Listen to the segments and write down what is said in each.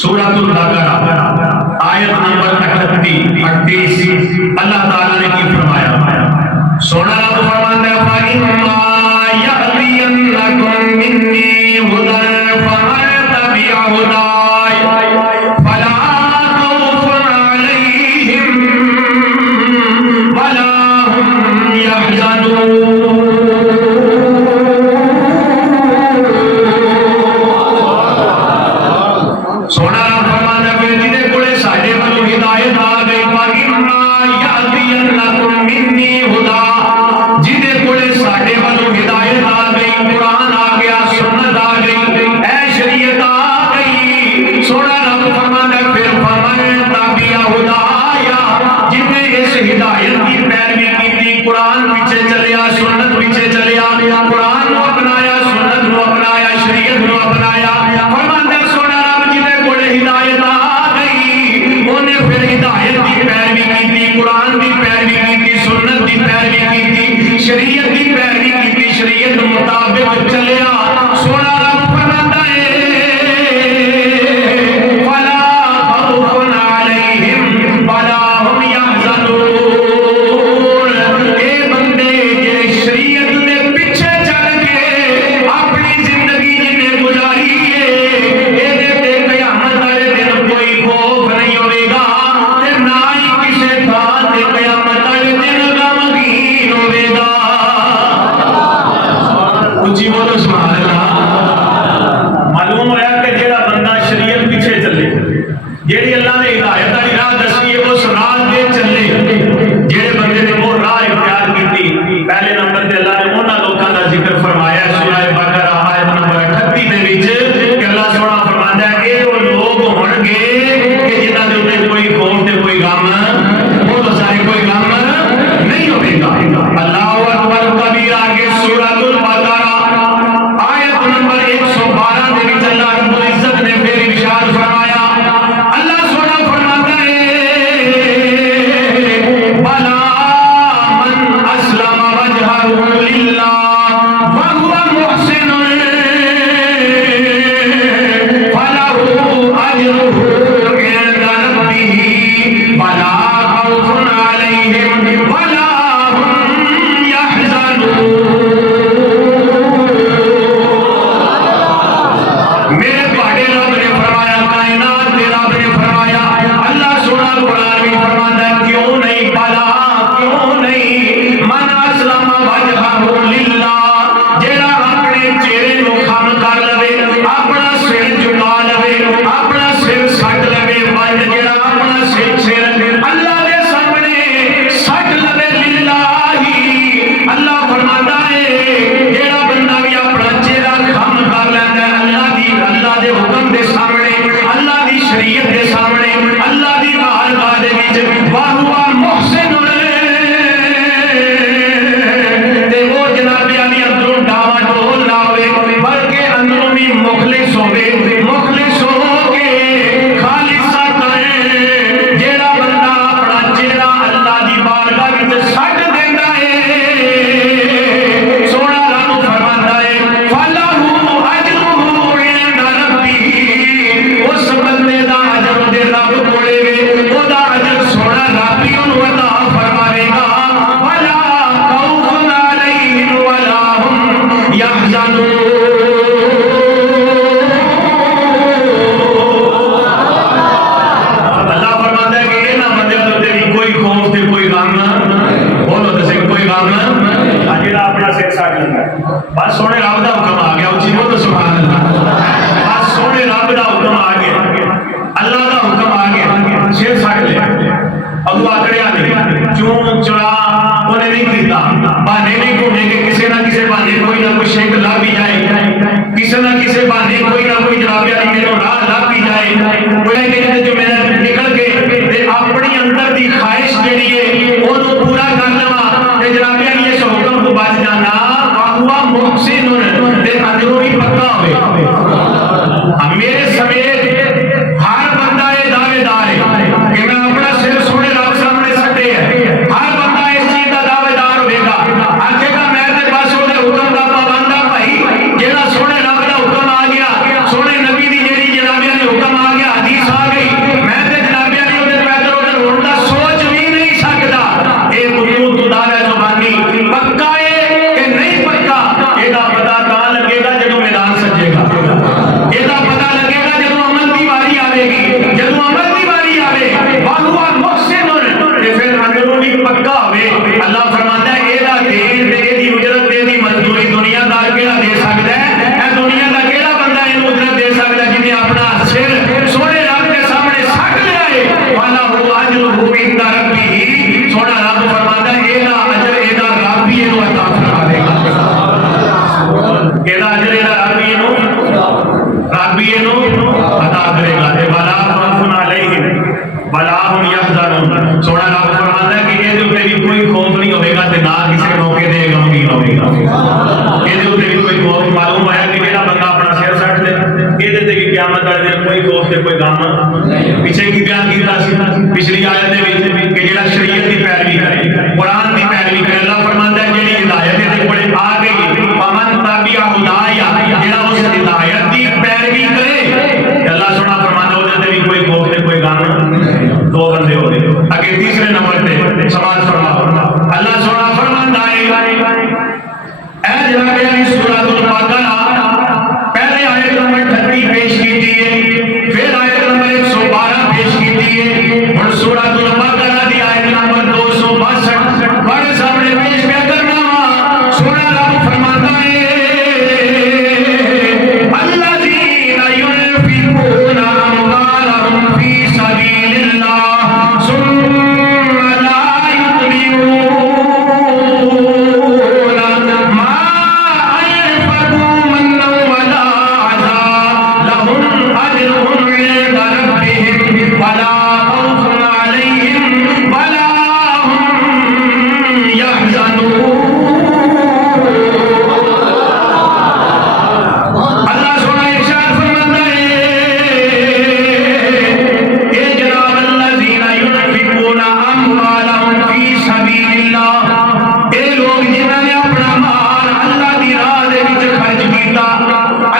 سورۃ البقرہ آیت نمبر 38 اللہ تعالی نے کی فرمایا، سونا رب فرماتا ہے فَإِمَّا يَأْتِيَنَّكُم مِّنِّي هُدًى فَمَن تَبِعَ هُدَايَ فَلَا خَوْفٌ عَلَيْهِمْ وَلَا هُمْ يَحْزَنُونَ۔ سونا رب فرماتا ہے جدے کولے ساڈے والوں ہدایت آ گئی، فَإِمَّا يَأْتِيَنَّكُم مِّنِّي هُدًى، جدے کولے ساڈے والوں ہدایت آ گئی، قرآن آ گیا، سنت آ گئی، اے شریعت آ گئی، سونا رب فرماتا ہے پھر فَمَن تَبِعَ هُدَايَ، جنے اس ہدایت کی پیروی کی، قرآن پیچھے چلیا، سنت پیچھے چلیا، قرآن کو اپنایا، سنت کو اپنایا، شریعت کو اپنایا، فرماتا ہے سونا رب جنے کولے ہدایت آ گئی انہیں پھر ہدایت کی پیروی کی، قرآن کی پیروی کی، سنت کی پیروی کی، شریعت کی پیروی کی، شریعت مطابق چلیا، سونا رب فرماتا ہے فَلَا خَوْفٌ عَلَيْهِمْ وَلَا هُمْ يَحْزَنُونَ۔ اے بندے جڑے شریعت دے پیچھے چل کے اپنی زندگی جنے گزاری ہے، اے تے قیامت والے دن کوئی خوف نہیں ہوے گا تے نہ ہی کسے تھان تے قیامت والے دن غمگین ہوے گا۔ اچھی بولو سبحان اللہ۔ معلوم ہوا کہ جڑا بندہ شریعت پیچھے چلے، جیڑی اللہ نے ہدایت والی راہ دسی ہے اس راہ تے چلے، جڑے بندے نے وہ راہ اختیار کی، پہلے نمبر تے اللہ نے انہاں لوکاں دا ذکر فرمایا سورہ بقرہ آیت نمبر 38 دے وچ کہ اللہ سونا فرماندا ہے کہ وہ لوگ ہون گے کہ جنہاں دے اوپر کوئی خوف تے کوئی غم، وہ تو سارے کوئی غم نہیں ہوے گا۔ اللہ اکبر کبیر، آگے سورۃ البقرہ آیت نمبر 112 دے وچ اللہ رب العزت نے پھر ارشاد فرمایا، اللہ سونا فرماتا ہے بَلَا مَنْ أَسْلَمَ وَجْهَهُ لِلَّهِ وَهُوَ مُحْسِنٌ فَلَهُ أَجْرُهُ سونا رب فرماتا ہے کہ یہ بھی کوئی خوف نہیں ہوگا تے نہ کسی موقع دے غمگین ہوگا. یہ بھی کوئی خوف معلوم ہوا کہ جہاں بندہ اپنا سر سٹ دے یہ بھی قیامت والے دن کوئی خوف تے کوئی غم. پیچھے کی بیان کیتا پچھلی آیت دے وچ کہ جہاں شریعت کی پیروی کرے قرآن کی پیروی کرے اللہ فرماتا ہے جہی ہدایت دے کولے آ گئی پمن تابع ہدایا جہاں اس ہدایت کی پیروی کرے اللہ سونا فرماتا ہے وہ بھی کوئی خوف تے کوئی غم. دو بندے ہو گئے. اگے تیسرے نمبر پہ سماج فرما اللہ سونا فرماتا ہے اے جناب علی سورۃ البقرہ پہلے آیت نمبر 38 پیش کی ہے پھر آیت نمبر 112 پیش کی ہے اور سورۃ البقرہ دی آیت نمبر 262 ہمارے سامنے پیش کیا کرنا سونا رب فرماتا ہے الذین ينفقون اموالهم فی سبیل اللہ ثم لا یتبعون ما انفقوا منا ولا عذا لهم اجرهم عند ربهم ولا خوف عليهم ولا هم يحزنون. اللہ سونا ارشاد فرماتا ہے کہ جناب الذین ينفقون اموالهم فی سبیل اللہ اے لوگ جنہوں نے اپنا مال اللہ دی راہ دے وچ خرچ کیتا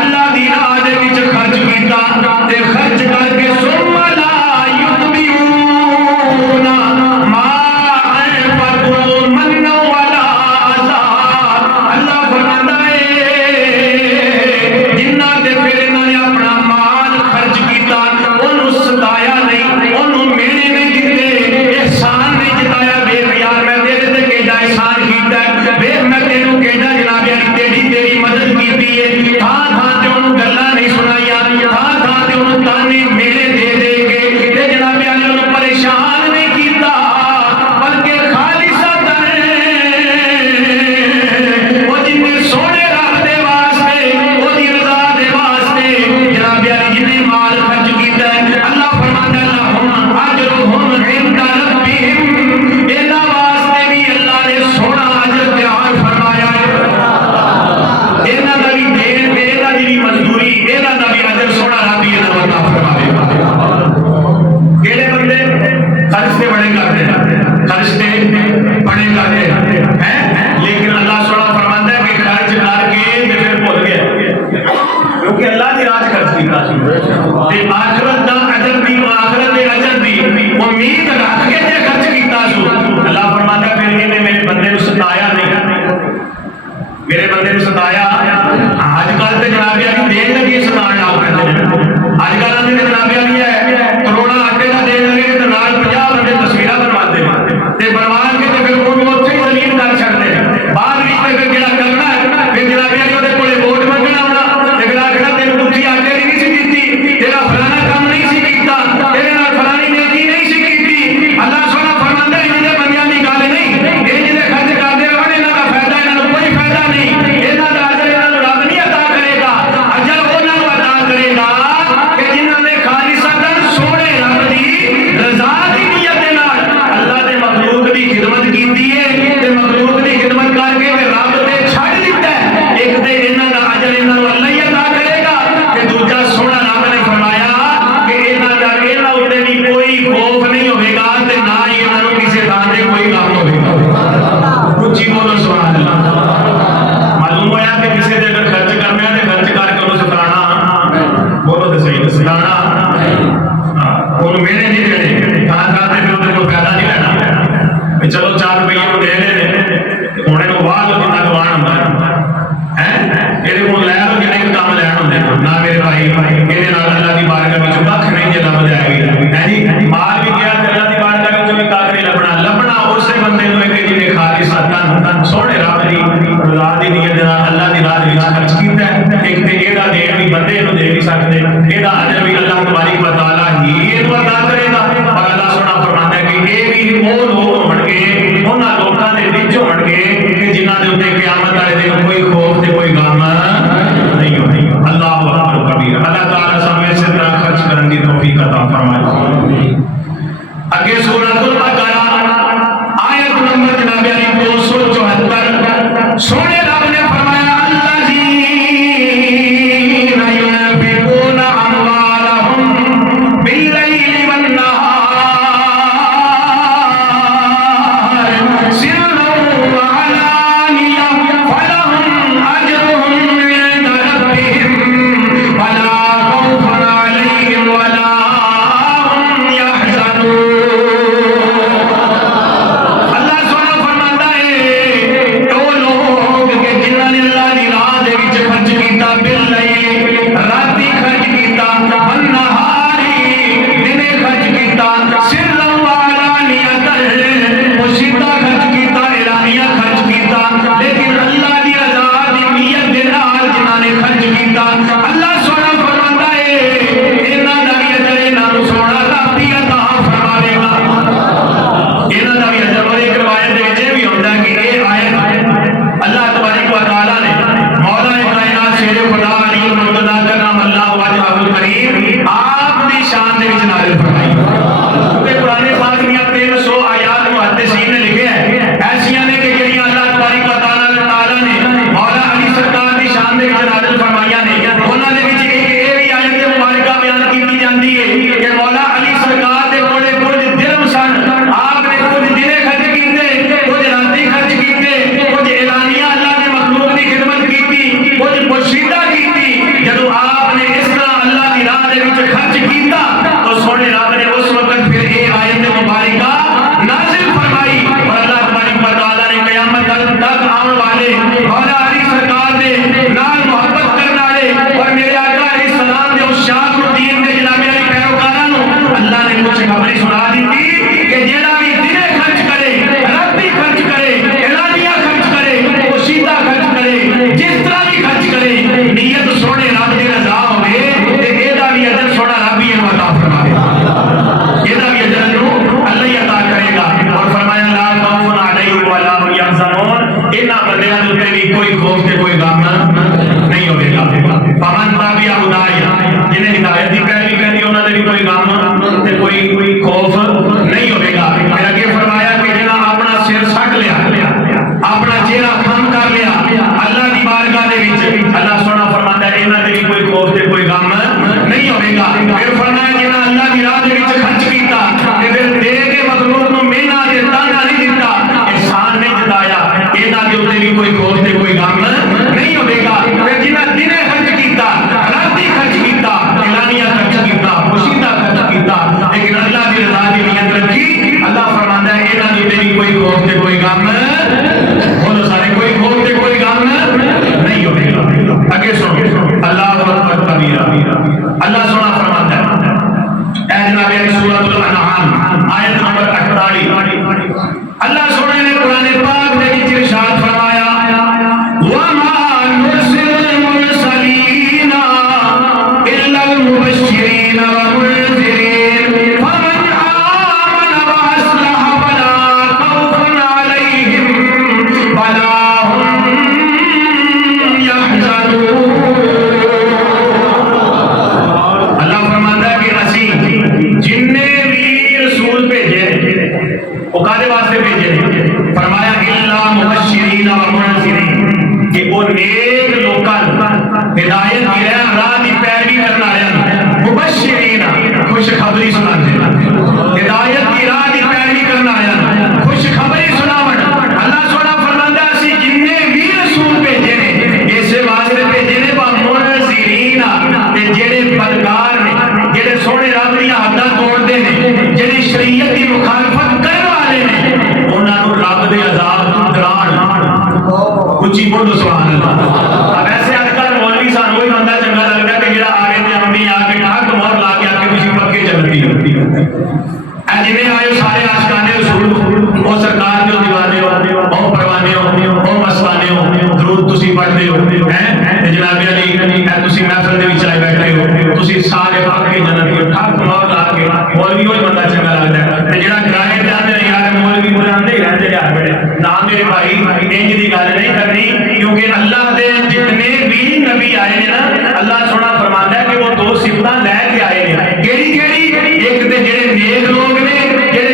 اللہ دی راہ دے وچ خرچ کیتا تے خرچ کر کے ثم لا یتبعون ما انفقوا منا ولا عذا اللہ فرماتا ہے جنہاں دے پھر انہوں نے اپنا مال خرچ کیتا انہوں ستایا نہیں انہوں مینے نہیں دیتے احسان نہیں جتایا بے یار میں تیرے تے کیڑا احسان کیتا ہے بے میں تینوں کیڑا جناب علی تیری مدد کیتی ہے تھاں تھاں تے انہوں گلاں نہیں سنائیاں تھاں تھاں تے انہوں تانے مینے دے دے کے تے جناب علی انہوں پریشان نہیں کیتا بلکہ خالصتاً وہ جن سونے رب دے واسطے وہ دی رضا دے واسطے جناب علی جن مال خرچ کیتا ہے اللہ فرماتا ہے لہم اجرہم عند ربہم انہاں واسطے بھی اللہ نے سونا اجر تیار فرمایا ہے. انہاں دا بھی دین تے انہاں دی بھی مزدوری انہاں دا بھی اجر سونا رب ہی انہاں عطا فرماوے گا. کیڑے بندے خرچ تے بڑے کرتے ہیں خرچ تے بڑے کرتے ہیں لیکن اللہ سونا فرماتا ہے کہ خرچ کر کے تے پھر بھول گئے کیونکہ اللہ دی راہ خرچ کیتا سی تے آخرت دا اجر بھی آخرت دے اجر دی امید رکھ کے تے خرچ کیتا سو. اللہ فرماتا ہے پھر انہیں میرے بندے نو ستایا نہیں میرے بندے نو ستایا. اج کل تے جناب علی دین لگی ستان لاؤ کہتے ہیں اج کل اندر جناب علی ہے کروڑا آٹے کا دین لگے تے نال 50 بندے تصویراں بنواتے ہیں تے بنوا کے تے پھر وہ اوتھے ہی ذلیل کر چھڑتے ہیں بعد وچ تے پھر جڑا کرنا ہے پھر جناب علی اودے کولے ووٹ منگنا ہونا تے پھر آکھنا تینوں دوسری آٹے دی نہیں سی دتی تیرا فلانا کام نہیں سی کیتا تیرے نال فلانی نیکی نہیں سی کیتی. اللہ سونا فرماتا ہے انہاں دے بندیاں دی گل نہیں اے جڑے خرچ کردے رہن انہاں دا فائدہ انہاں نوں کوئی فائدہ نہیں انہاں دا اجر انہاں نوں رب نہیں عطا کرے گا. اجر انہاں نوں عطا کرے گا کہ جنہاں نے خالصتاً سونے رب دی رضا دی نیت دے نال اللہ دے مخلوق دی خدمت کیتی ہے تے مخلوق دی خدمت کر کے پھر رب تے چھڑ دتا ہے. ایک تے انہاں دا اجر انہاں نوں اللہ ہی عطا کرے گا تے دوجا سونا رب نے فرمایا کہ انہاں دا انہاں اُتے بھی کوئی خوف نہیں ہوے گا تے نہ ہی انہاں نوں کسے تھان تے کوئی غم ہوے گا. اونچی بولو سبحان اللہ. معلوم ہوا کہ کسی دے اگر خرچ کرنا ہے تے خرچ کر کے انہوں ستانا بولو تے صحیح ستانا انہوں میرے نہیں دینے کہاں تے پھر انہوں کو فائدہ نہیں لینا چلو 4 روپئے کو دے دے ہونے کو بعد جتنا گوان ہوتا ہے یہ کو لے لو جتنے کام لین ہوتے نہ میرے بھائی یہ اللہ کی بارگاہ میں کھ نہیں جی لب جائے گی مال بھی گیا اللہ کی بارگاہ میں بھی کھ نہیں لبنا لبنا اسی بندے کو کہ جنہیں خالص سونے رب دی رضا دی نیت اللہ دی راہ وچ خرچ کیتا ہے. ایک تے ایدا دین بھی بندے نوں دے نہیں سکدے ایدا اجر بھی اللہ تبارک و تعالی ہی عطا کرے گا. اور اللہ سونا فرماتا ہے کہ یہ بھی وہ لوگ ہون گے انہاں لوکاں دے وچ ہون گے کہ جنہاں دے اوتے قیامت والے دن کوئی خوف تے کوئی غم نہیں ہوگی. اللہ اکبر کبیر. اللہ تعالی سامنے سے طرح خرچ کرنے کی توفیق عطا فرمائے. اگے سورۃ البقرہ آیت نمبر جناب علی 274 سونے رب نے فرمایا الذین ينفقون اموالهم باللیل والنہار سرا وعلانیہ فلہم اجرهم عند ربهم ولا خوف علیہم ولا هم يحزنون۔ اللہ سونا فرماتا ہے وہ لوگ کہ جنہوں نے اللہ دی راہ دے وچ خرچ کیتا باللیل راتی خرچ کیتا والنہاری دنے خرچ کیتا سرا وعلانیہ پوشیدہ خرچ کیتا اعلانیہ خرچ کیتا لیکن اللہ دی رضا دی نیت دے نال جنہاں نے خرچ کیتا اللہ سونا فرماتا ہے انہاں دا بھی اجر انہاں نوں سونا رب دی عطا فرماوے گا۔ انہاں دا بھی اجر اور ایک روایت دے وچ بھی ہوندا ہے کہ اے آیت اللہ تبارک و تعالی نے مولا کائنات شیر خدا علی المرتضی کرم اللہ وجہہ الکریم آپ دی شان دے وچ نازل فرمائی۔ کہ قرآن پاک میں 300 آیات محدثین نے لکھے ہیں ایسیاں نے کہ جڑیاں اللہ تبارک و تعالی نے مولا علی سرکار دی شان دے وچ نازل فرمائیاں نے انہاں دے وچ ایک اے بھی آیت مبارکہ بیان کیتی جاندی ہے کہ مولا علی سرکار دے کولے کچھ درم سن آپ نے کچھ دنے خرچ کیتے کچھ راتی خرچ کیتے کچھ اعلانیہ اللہ نے مخلوق دی خدمت کیتی کچھ پوشیدہ کیتی۔ جدوں آپ نے اس طرح اللہ دی راہ دے وچ خرچ کیتا تو سونے رب نے اس وقت پھر اے آیت مبارکہ نازل فرمائی اور اللہ تبارک و تعالی نے قیامت تک آنے والے مولا علی سرکار دے نال محبت کرنے والے اور میرے آقا علیہ السلام دے عشاق و دین دے جناب علی پیروکاراں نوں اللہ نے کچھ خبری سنا دیتی کہ جیڑا بھی دنے خرچ کرے راتی خرچ کرے اعلانیہ خرچ کرے پوشیدہ خرچ کرے جس طرح بھی خرچ کرے نیت سونے رب دی رضا ہوے تے اے دا بھی اجر سونا رب ہی عطا فرمائے گا۔ یہ دا بھی اجر اللہ ہی عطا کرے گا۔ اور فرمایا لا خوف علیہم ولا هم يحزنون انہاں بندیاں دے اوپر بھی کوئی خوف تے کوئی غم نہیں ہوے گا۔ فمن تابع ہدایہ جنہیں ہدایت دی پیروی کرنی انہاں دے بھی کوئی غم تے کوئی خوف نہیں ہوے گا۔ پھر اگے فرمایا کہ جنہاں اپنا سر سٹ لیا اپنا چہرہ خم کر لیا اللہ دی بارگاہ دے وچ اللہ سونا فرماتا ہے انہاں دے بھی کوئی خوف تے کوئی غم نہیں ہوے گا۔ پھر فرمایا جنہاں اللہ دی راہ دے وچ خرچ کیتا تے پھر دے کے مظلوم نوں مہنہ دے تانا نہیں دتا احسان نہیں جتایا انہاں دے اوتے بھی کوئی خوف تے کوئی غم نہیں ہوے گا۔ پھر جنہاں دنے خرچ کیتا راتی خرچ کیتا اعلانیہ خرچ کیتا پوشیدہ خرچ کیتا لیکن اللہ دی رضا دی نیت رکھی اللہ فرماتا ہے انہاں دے اوتے بھی کوئی خوف تے کوئی غم بولو سارے کوئی خوف تے کوئی غم نہیں ہوے گا۔ اگے سنو اللہ اکبر کبیرہ اللہ سونا فرماتا ہے اے جناب سورۃ الانعام آیت نمبر 48 اللہ سونے نے قرآن پاک میں ارشاد فرمایا وَمَا نُرْسِلُ الْمُرْسَلِينَ إِلَّا الْمُبَشِّرِينَ وَمُنذِرِينَ فَمَنْ آمَنَ وَأَصْلَحَ فَلَا خَوْفٌ عَلَيْهِمْ وَلَا هُمْ يَحْزَنُونَ۔ اللہ فرماتا ہے کہ اسی جننے بھی رسول بھیجے وہ کادے واسطے بھیجے فرمایا الا مبشرین و منذرین کہ وہ نیک لوکاں ہدایت دی راہ دی پیروی کرن والے مبشرین خوشخبری سناندے ہدایت دی راہ دی پیروی کرن والے خوشخبری سناون۔ اللہ سونا فرماتا اسی جننے بھی رسول بھیجے نے اس واسطے بھیجے نے با منذرین تے جڑے بدکار نے جڑے سونے رب دی حداں توڑدے نے جڑی شریعت دی مخالفت کرن والے نے انہاں نوں رب دے عذاب تو ڈران اچھی بولو سبحان اللہ۔ ویسے اج کل مولوی سان کوئی بندہ چنگا لگدا کہ جڑا آگے تے امی آ کے ٹھاک مور لا کے آ کے تسی پکے چلدی اے جنے آئے سارے عاشقان رسول او سرکار دے دیوانے ہو او پروانے ہو او مستانے ہو درود تسی پڑھدے ہو ہیں تے جناب علی اے تسی محفل دے وچ آئے بیٹھے ہو تسی سارے پکے جنتی ٹھاک مور لا کے مولوی ہوئی بندہ چنگا لگدا ہے تے جڑا کرائے تے آندے یار مولوی بلاندے رہندے یار بیٹے نا میرے بھائی انج دی گل نہیں کرنی کیونکہ اللہ دے جتنے بھی نبی آئے ہیں نا اللہ سونا فرماتا ہے کہ وہ دو صفتاں لے کے آئے ہیں کیڑی کیڑی ایک تے جڑے نیک لوگ نے جڑے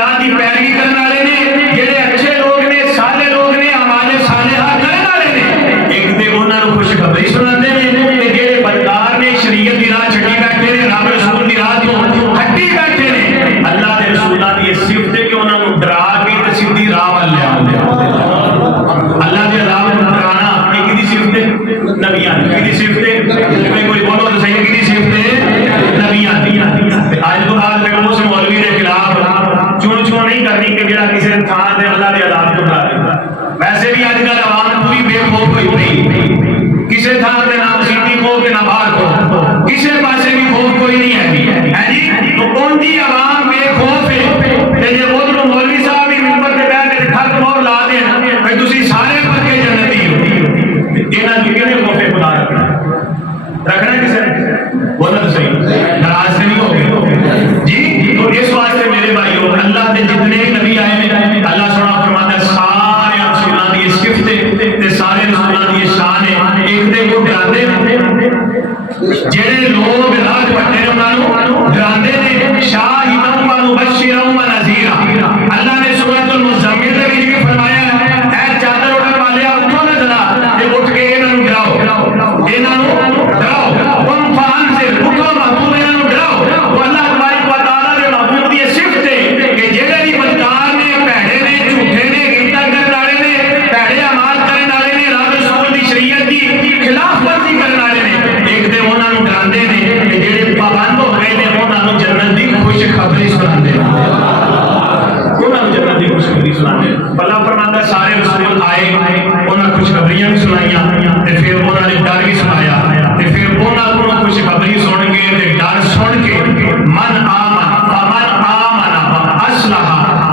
راہ کی پیروی کرنے والے نے جڑے اچھے لوگ نے سالے لوگ نے اعمال صالحہ کرنے والے نے ایک تے انہاں نوں خوشخبری سناتے ہیں تے جڑے بدکار نے شریعت دی راہ چھڈی بیٹھے نے رب رسول دی راہ تو ہٹی بیٹھے نے اللہ دے رسولاں دی صفت ہے کہ انہاں نوں ڈرا کے تے سیدھی راہ ول لے آندے اللہ دے عذاب نوں ڈرانا یہ کدی صفت ہے نبیاں دی کدی صفت ہے کوئی بولو تو صحیح کدی صفت ہے نبیاں دی اج تو بعد میں اس مولوی دے خلاف چون چون نہیں کرنی کہ جڑا کسی تھان تے اللہ دے عذاب تو ڈرا دے ویسے بھی اج کل عوام پوری بے خوف ہوئی پئی کسی تھان تے نہ مسیتی خوف تے نہ باہر خوف کسی پاسے بھی خوف کوئی نہیں ہے جی تو کون دی عوام بے خوف ہے تے جے ادھر مولوی صاحب بھی منبر تے بیٹھ کے ٹھک مور لا دین کہ تسی سارے پکے جنتی ہو انہاں دی کنے خوف خدا رکھنا کسے نے بولنا تو صحیح ناراض نہیں ہو گئے جی تو اس واسطے میرے بھائیو اللہ دے جتنے نبی آئے نے اللہ سبحانہ فرماتا ہے سارے رسولاں دی صفت تے سارے رسولاں دی شان ہے ایک تے وہ ڈراندے نے جڑے لوگ راہ پٹے نے انہاں نوں ڈراندے نے شاہداں و مبشراں و نذیرا اللہ نے سورۃ المزمل دے وچ بھی فرمایا ہے اے چادر اڑن والے اٹھو نہ ذرا تے اٹھ کے انہاں نوں ڈراؤ انہاں نوں ڈراؤ تم فان سے اٹھو محبوب انہاں نوں ڈراؤ تو اللہ تبارک و تعالی دے محبوب دی صفت ہے کہ جڑے بھی بدکار نے بھڑے نے جھوٹے نے غیبت کرن والے نے بھڑے اعمال کرن والے نے رب رسول دی شریعت دی خلاف ورزی کرن والے نے ایک تے انہاں نوں ڈراندے نے کہ جڑے پابند ہو گئے نے انہاں نوں جنت دی خوشخبری سناندے نے انہاں نوں جنت دی خوشخبری سناندے اللہ فرماتا ہے سارے رسول آئے انہاں خوشخبریاں بھی سنائیاں تے پھر انہاں نے ڈر بھی سنایا تے پھر انہاں کو خوشخبری سن کے تے ڈر سن کے من آمن فمن آمن اصلح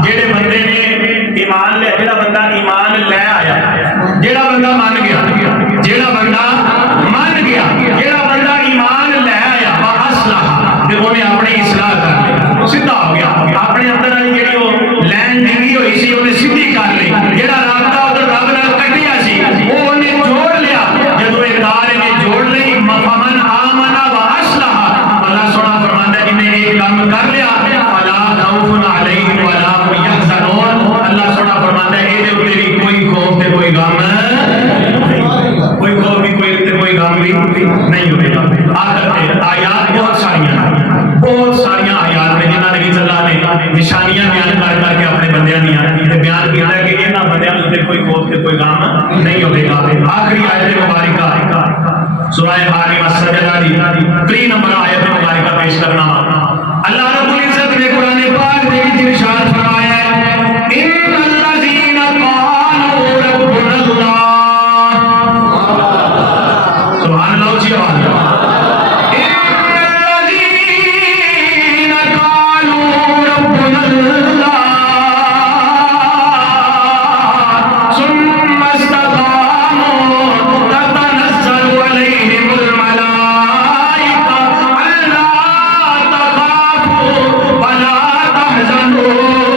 جڑے بندے نے ایمان لے جڑا بندہ ایمان لے آیا جڑا بندہ مان گیا جڑا بندہ مان گیا جڑا بندہ ایمان لے آیا اصلح تے اونے اپنی اصلاح کر لی سیدھا ہو گیا اپنے اندر والی جڑی وہ لین ڈنگی ہوئی سی اونے سیدھی کر لی جڑا رابطہ ادھر رب نال کٹیا سی وہ اونے جوڑ لیا جدوں ایک تار نے جوڑ لی فمن آمن و اصلح اللہ سبحانہ فرماتا ہے انہیں ایک کام کر لیا فلا خوف علیہم ولا هم يحزنون اللہ سبحانہ فرماتا ہے اے دے بھی کوئی خوف تے کوئی غم نہیں کوئی خوف بھی کوئی غم بھی نہیں ہوئے گا آخر تے آیات بہت ساریاں آیات میں جنہاں نے اللہ نے نشانیاں بیان کر کے اپنے بندیاں نے بیان کیا ہے کہ انہاں بندیاں تے کوئی خوف تے کوئی غم نہیں ہوئے گا آخری آیت مبارکہ سورہ حاقہ سجدہ دی 3 نمبر آیت مبارکہ پیش کرنا اللہ رب العزت نے قرآن پاک دے وچ ارشاد فرمایا ہے ان الذین قالوا ربنا اللہ سبحان اللہ اچھی آواز ولا تحزنوا